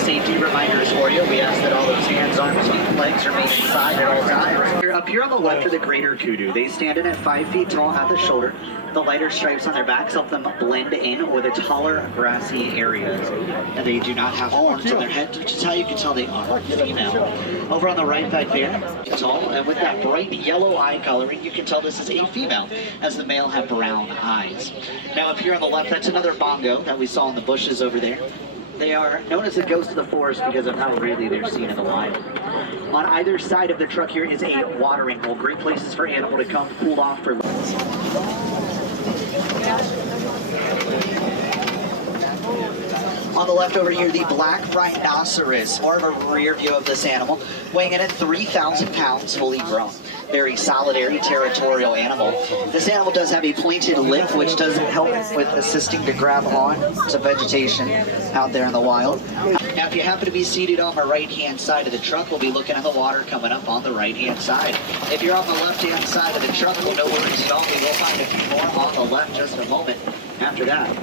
safety reminders for you. We ask that all those hands, arms, feet, and legs remain inside at all times. Up here on the left are the greater kudu. They stand in at 5 feet tall at the shoulder. The lighter stripes on their backs help them blend in with the taller grassy areas. And they do not have horns on their heads, which is how you can tell they are female. Over on the right back there, tall, and with that bright yellow eye coloring, you can tell this is a female, as the male have brown eyes. Now up here on the left, that's another bongo that we saw in the bushes over there. They are known as the ghost of the forest because of how rarely they're seen in the wild. On either side of the truck here is a watering hole, great places for animal to come cool off for lunch. On the left over here, the black rhinoceros, more of a rear view of this animal, weighing in at 3,000 pounds, fully grown. Very solitary, territorial animal. This animal does have a pointed lip, which does help with assisting to grab on to vegetation out there in the wild. Now, if you happen to be seated on the right-hand side of the truck, we'll be looking at the water coming up on the right-hand side. If you're on the left-hand side of the truck, well, no worries at all. We will find a few more on the left just a moment after that.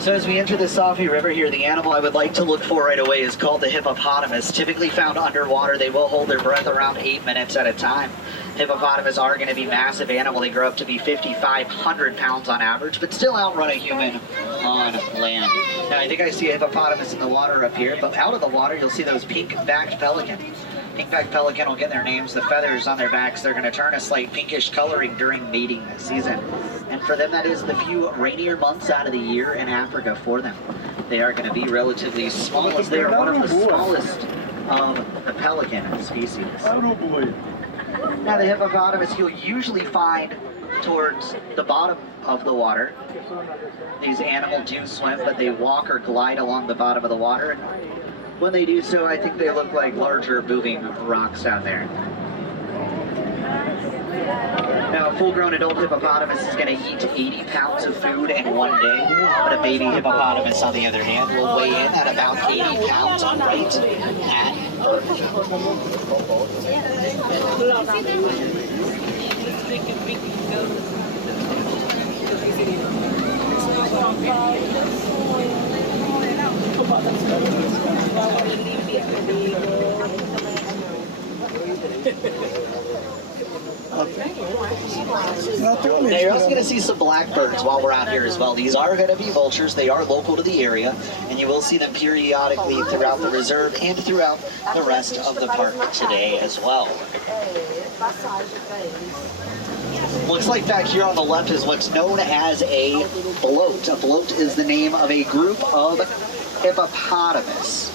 So as we enter the Safi River here, the animal I would like to look for right away is called the hippopotamus. Typically found underwater, they will hold their breath around 8 minutes at a time. Hippopotamus are going to be massive animal. They grow up to be 5,500 pounds on average, but still outrun a human on land. Now I think I see a hippopotamus in the water up here, but out of the water you'll see those pink-backed pelican. Pink-backed pelican will get their names. The feathers on their backs, they're going to turn a slight pinkish coloring during mating season. And for them, that is the few rainier months out of the year in Africa for them. They are going to be relatively small, as they are one of the smallest of the pelican species. Now the hippopotamus you'll usually find towards the bottom of the water. These animals do swim, but they walk or glide along the bottom of the water. And when they do so, I think they look like larger moving rocks down there. Now, a full-grown adult hippopotamus is going to eat 80 pounds of food in one day, but a baby hippopotamus, on the other hand, will weigh in at about 80 pounds right at birth. Now you're also going to see some blackbirds while we're out here as well. These are going to be vultures. They are local to the area, and you will see them periodically throughout the reserve and throughout the rest of the park today as well. Looks like back here on the left is what's known as a bloat. A bloat is the name of a group of hippopotamus.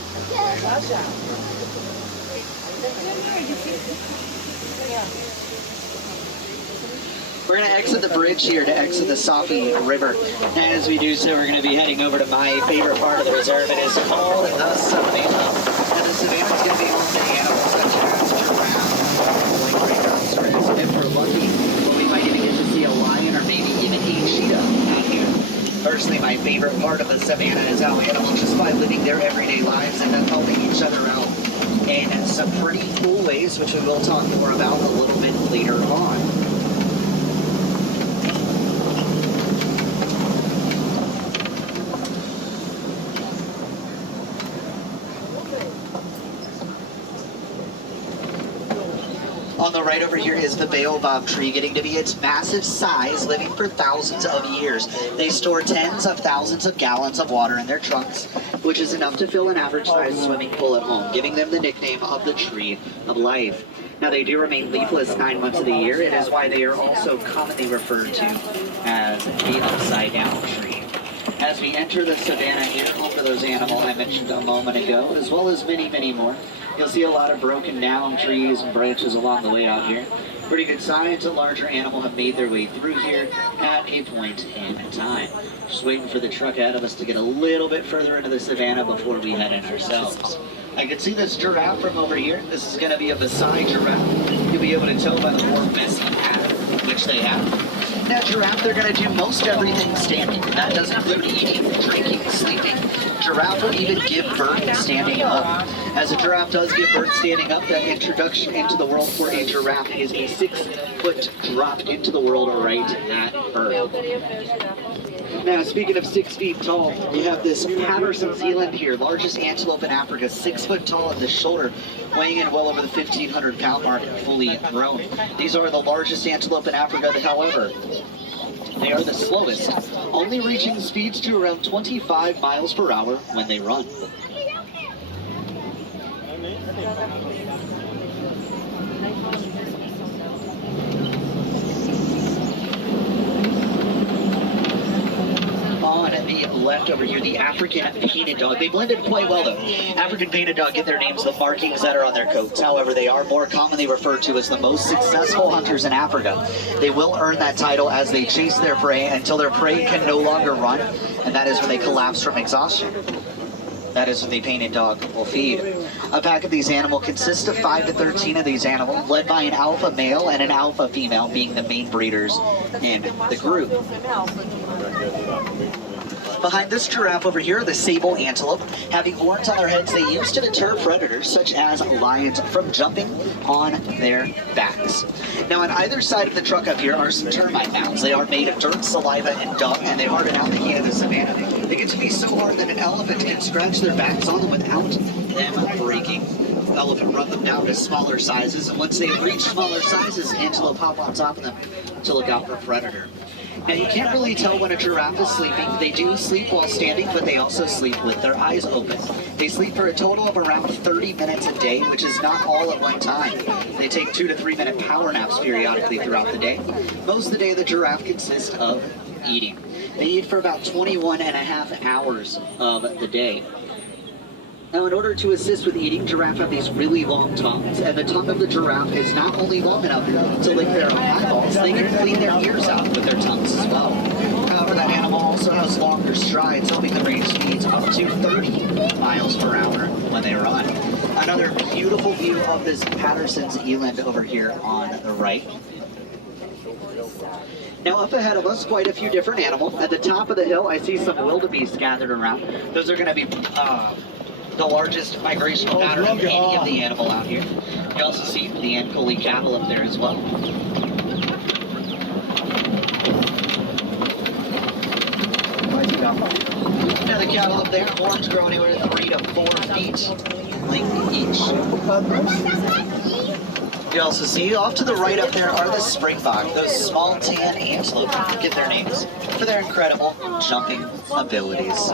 We're going to exit the bridge here to exit the Safi River. And as we do so, we're going to be heading over to my favorite part of the reserve. It is called the Savannah. And the Savannah is going to be home to animals such as giraffe, like rhinoceros. If we're lucky, well, we might even get to see a lion or maybe even a cheetah out here. Personally, my favorite part of the Savannah is how animals, just by living their everyday lives and then helping each other out in some pretty cool ways, which we will talk more about a little bit later on. On the right over here is the baobab tree, getting to be its massive size, living for thousands of years. They store tens of thousands of gallons of water in their trunks, which is enough to fill an average-sized swimming pool at home, giving them the nickname of the Tree of Life. Now, they do remain leafless 9 months of the year. It is why they are also commonly referred to as the upside-down tree. As we enter the savannah here, home to those animals I mentioned a moment ago, as well as many, many more, you'll see a lot of broken down trees and branches along the way out here. Pretty good signs a larger animal have made their way through here at a point in time. Just waiting for the truck ahead of us to get a little bit further into the savannah before we head in ourselves. I can see this giraffe from over here. This is going to be a Maasai giraffe. You'll be able to tell by the more messy pattern which they have. Now, giraffe, they're going to do most everything standing. That does include eating, drinking, sleeping. Giraffe will even give birth standing up. As a giraffe does give birth standing up, that introduction into the world for a giraffe is a 6-foot drop into the world right at birth. Now, speaking of 6 feet tall, we have this Patterson's eland here, largest antelope in Africa, 6 foot tall at the shoulder, weighing in well over the 1,500 pound mark, fully grown. These are the largest antelope in Africa, however. They are the slowest, only reaching speeds to around 25 miles per hour when they run. On the left over here, the African painted dog. They blended quite well though. African painted dog get their names, the markings that are on their coats. However, they are more commonly referred to as the most successful hunters in Africa. They will earn that title as they chase their prey until their prey can no longer run, and that is when they collapse from exhaustion. That is when the painted dog will feed. A pack of these animals consists of 5 to 13 of these animals, led by an alpha male and an alpha female being the main breeders in the group. Behind this giraffe over here, the sable antelope, having horns on their heads they use to deter predators such as lions from jumping on their backs. Now on either side of the truck up here are some termite mounds. They are made of dirt, saliva, and dung, and they harden out the heat of the savannah. They get to be so hard that an elephant can scratch their backs on them without them breaking. The elephant run them down to smaller sizes, and once they reach smaller sizes, antelope hop on top of them to look out for predator. Now you can't really tell when a giraffe is sleeping. They do sleep while standing, but they also sleep with their eyes open. They sleep for a total of around 30 minutes a day, which is not all at one time. They take 2 to 3 minute power naps periodically throughout the day. Most of the day the giraffe consists of eating. They eat for about 21 and a half hours of the day. Now, in order to assist with eating, giraffes have these really long tongues, and the tongue of the giraffe is not only long enough to lick their eyeballs, they can clean their ears out with their tongues as well. However, that animal also has longer strides, helping them reach speeds up to 30 miles per hour when they run. Another beautiful view of this Patterson's eland over here on the right. Now up ahead of us, quite a few different animals. At the top of the hill, I see some wildebeest gathered around. Those are going to be the largest migrational pattern of any of the animal out here. You also see the Ankole cattle up there as well. Now the cattle up there, horns grow anywhere 3 to 4 feet length each. You also see off to the right up there are the Springbok, those small tan antelope get their names for their incredible jumping abilities.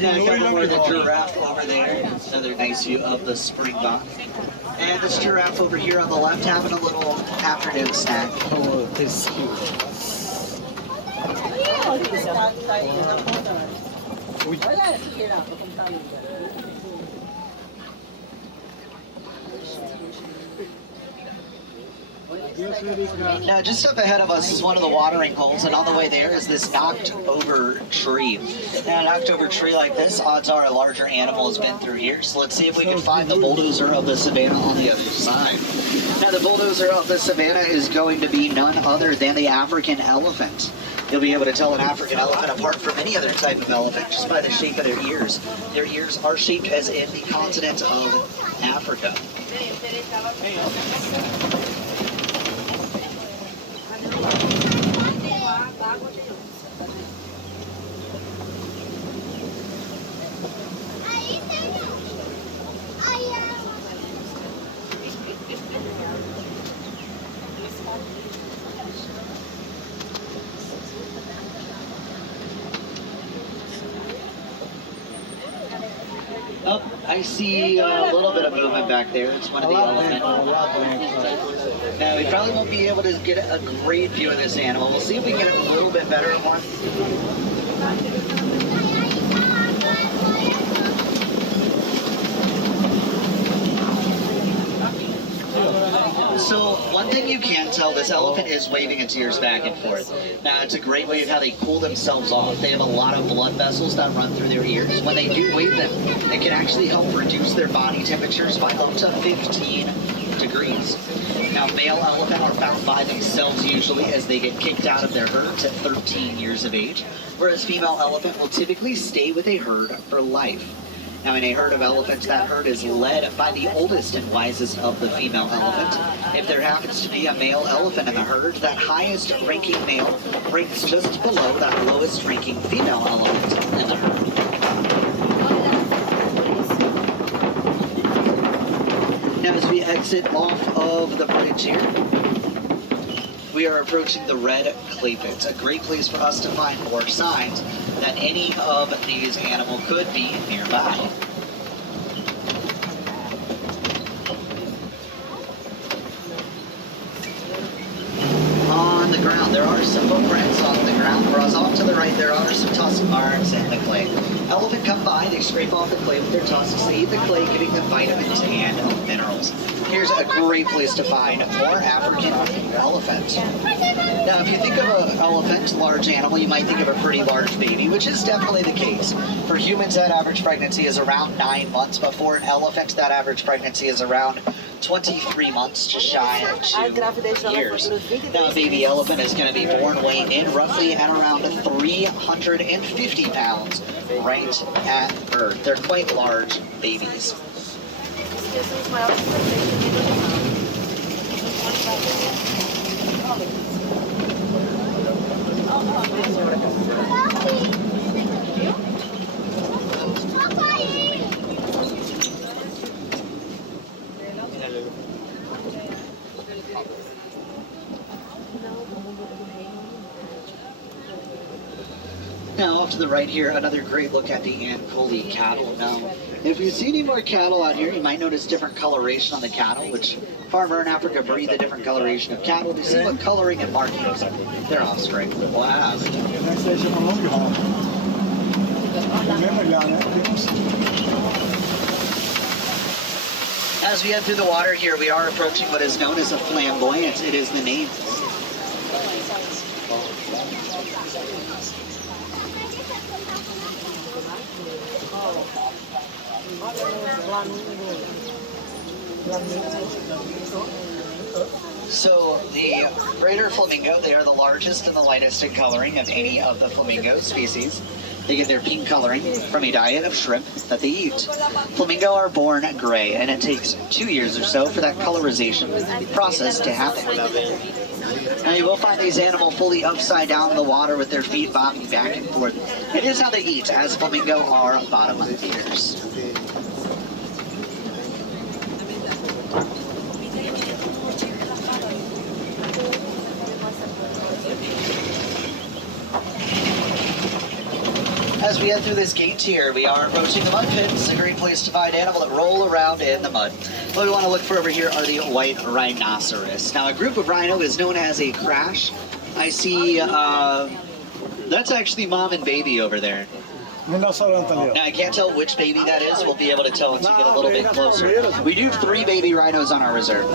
Now a couple more of the giraffe over there. Another nice view of the Springbok. And this giraffe over here on the left having a little afternoon snack. Oh, this is cute. Now, just up ahead of us is one of the watering holes, and on the way there is this knocked-over tree. Now, a knocked-over tree like this, odds are a larger animal has been through here, so let's see if we can find the bulldozer of the savannah on the other side. Now, the bulldozer of the savannah is going to be none other than the African elephant. You'll be able to tell an African elephant apart from any other type of elephant just by the shape of their ears. Their ears are shaped as in the continent of Africa. Oh, I see a little bit of movement back there. It's one of the elephants. Now, we probably won't be able to get a great view of this animal. We'll see if we can get a little bit better one. So one thing you can tell, this elephant is waving its ears back and forth. Now it's a great way of how they cool themselves off. They have a lot of blood vessels that run through their ears. When they do wave them, it can actually help reduce their body temperatures by up to 15 degrees. degrees. Now, male elephant are found by themselves usually as they get kicked out of their herds at 13 years of age, whereas female elephant will typically stay with a herd for life. Now, in a herd of elephants, that herd is led by the oldest and wisest of the female elephant. If there happens to be a male elephant in the herd, that highest ranking male ranks just below that lowest ranking female elephant in the herd. Now, as we exit off of the bridge here, we are approaching the red clay pits, a great place for us to find more signs that any of these animals could be nearby. On the ground, there are some footprints on the ground, whereas off to the right there are some tusk marks in the clay. Elephant come by, they scrape off the clay with their tusks, they eat the clay, giving them vitamins and minerals. Here's a great place to find more African elephant. Now, if you think of an elephant, large animal, you might think of a pretty large baby, which is definitely the case. For humans, that average pregnancy is around 9 months, but for an elephant, that average pregnancy is around 23 months, just shy of 2 years. Now, a baby elephant is going to be born weighing in roughly at around 350 pounds right at birth. They're quite large babies. Now, off to the right here, another great look at the Ankole cattle. Now, if you see any more cattle out here, you might notice different coloration on the cattle, which farmer in Africa breed a different coloration of cattle to see what coloring and markings their offspring will have. As we head through the water here, we are approaching what is known as a flamboyant. It is the name. So the greater flamingo, they are the largest and the lightest in coloring of any of the flamingo species. They get their pink coloring from a diet of shrimp that they eat. Flamingo are born gray, and it takes 2 years or so for that colorization process to happen. Now, you will find these animals fully upside down in the water with their feet bobbing back and forth. It is how they eat, as flamingo are bottom feeders. As we head through this gate here, we are approaching the mud pit. It's a great place to find animals that roll around in the mud. What we want to look for over here are the white rhinoceros. Now, a group of rhino is known as a crash. I see, that's actually mom and baby over there. Now, I can't tell which baby that is. We'll be able to tell once we get a little bit closer. We do have 3 baby rhinos on our reserve.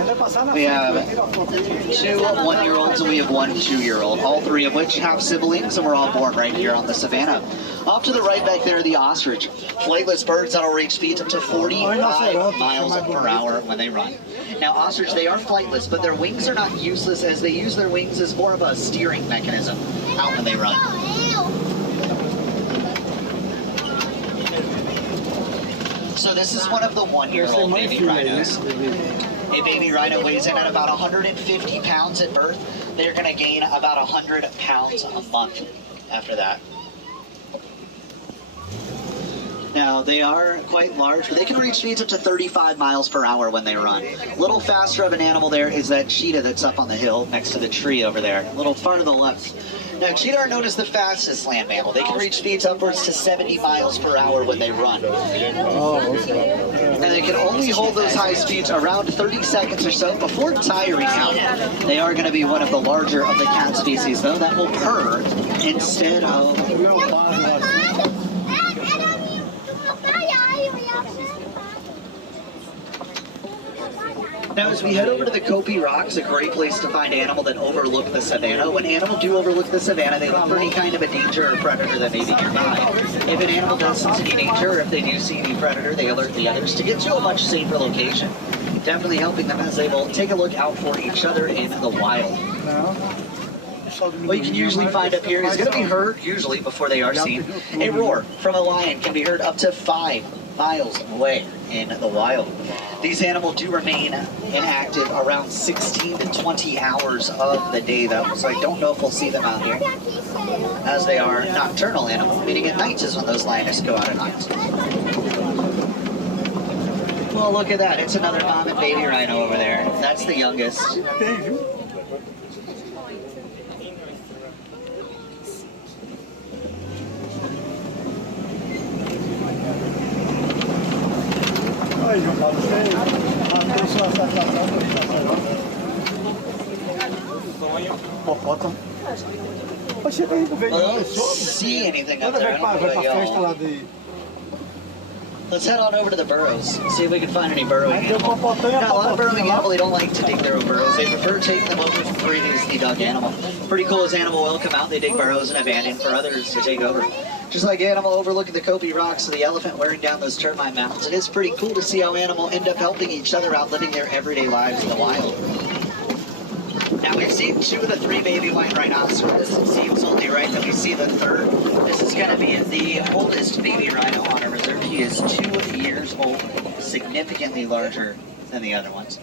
We have 2 1-year-olds and we have 1 2-year-old, all 3 of which have siblings, and we're all born right here on the savannah. Off to the right back there, the ostrich. Flightless birds that'll reach speeds up to 45 miles per hour when they run. Now, ostrich, they are flightless, but their wings are not useless, as they use their wings as more of a steering mechanism out when they run. So this is one of the 1-year-old baby rhinos. A baby rhino weighs in at about 150 pounds at birth. They're going to gain about 100 pounds a month after that. Now, they are quite large, but they can reach speeds up to 35 miles per hour when they run. A little faster of an animal there is that cheetah that's up on the hill next to the tree over there, a little far to the left. Now, cheetah are known as the fastest land mammal. They can reach speeds upwards to 70 miles per hour when they run. And they can only hold those high speeds around 30 seconds or so before tiring out. They are going to be one of the larger of the cat species, though, that will purr instead of... Now, as we head over to the Kopi Rocks, a great place to find animals that overlook the savannah. When animals do overlook the savannah, they look for any kind of a danger or predator that may be nearby. If an animal does sense any danger, or if they do see any predator, they alert the others to get to a much safer location. definitely helping them as they will take a look out for each other in the wild. What you can usually find up here is going to be heard usually before they are seen. A roar from a lion can be heard up to 5 miles away in the wild. These animals do remain inactive around 16 to 20 hours of the day though, so I don't know if we'll see them out here, as they are nocturnal animals, meaning at night is when those lioness go out at night. Well, look at that. It's another mom and baby rhino over there. That's the youngest. Well, I don't see anything up there. Let's head on over to the burrows, see if we can find any burrowing animal. Now, a lot of burrowing animals, they don't like to dig their own burrows. They prefer taking them over from previously dug animal. Pretty cool as animal will come out, they dig burrows and abandon for others to take over. Just like animal overlooking the Kopi rocks of the elephant wearing down those termite mountains, it is pretty cool to see how animal end up helping each other out, living their everyday lives in the wild. Now we've seen 2 of the 3 baby white rhinoceros. It seems only right that we see the 3rd. This is going to be the oldest baby rhino on our reserve. He is 2 years old, significantly larger than the other ones.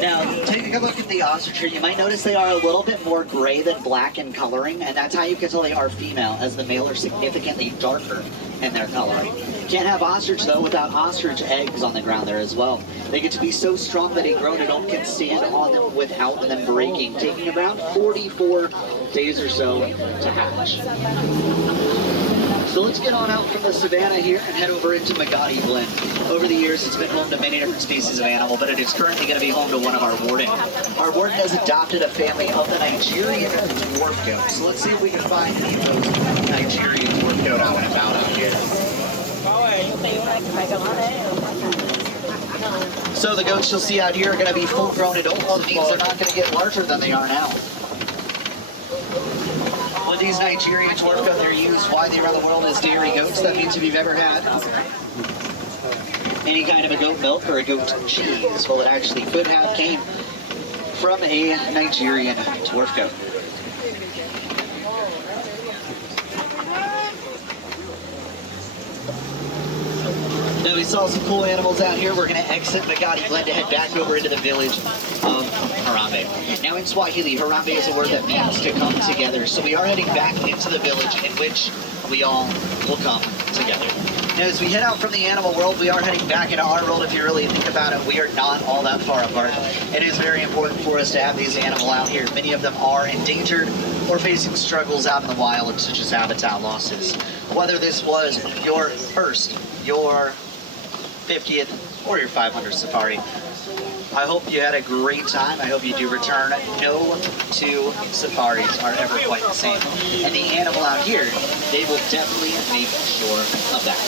Now, taking a look at the ostrich, you might notice they are a little bit more gray than black in coloring, and that's how you can tell they are female, as the male are significantly darker in their coloring. Can't have ostrich, though, without ostrich eggs on the ground there as well. They get to be so strong that a grown adult can stand on them without them breaking, taking around 44 days or so to hatch. So let's get on out from the savannah here and head over into Magadi Glen. Over the years, it's been home to many different species of animal, but it is currently going to be home to one of our warden. Our warden has adopted a family of the Nigerian dwarf goat. So let's see if we can find any of those Nigerian dwarf goat out and about out here. So the goats you'll see out here are going to be full-grown adults. It means they're not going to get larger than they are now. When these Nigerian dwarf goats are used widely around the world as dairy goats, that means if you've ever had any kind of a goat milk or a goat cheese, well, it actually could have came from a Nigerian dwarf goat. Now we saw some cool animals out here. We're going to exit Magadi Glen to head back over into the village of Harambe. Now in Swahili, Harambe is a word that means to come together. So we are heading back into the village in which we all will come together. Now as we head out from the animal world, we are heading back into our world. If you really think about it, we are not all that far apart. It is very important for us to have these animals out here. Many of them are endangered or facing struggles out in the wild, such as habitat losses. Whether this was your first, your 50th, or your 500th safari, I hope you had a great time. I hope you do return. No 2 safaris are ever quite the same. And the animal out here, they will definitely make sure of that.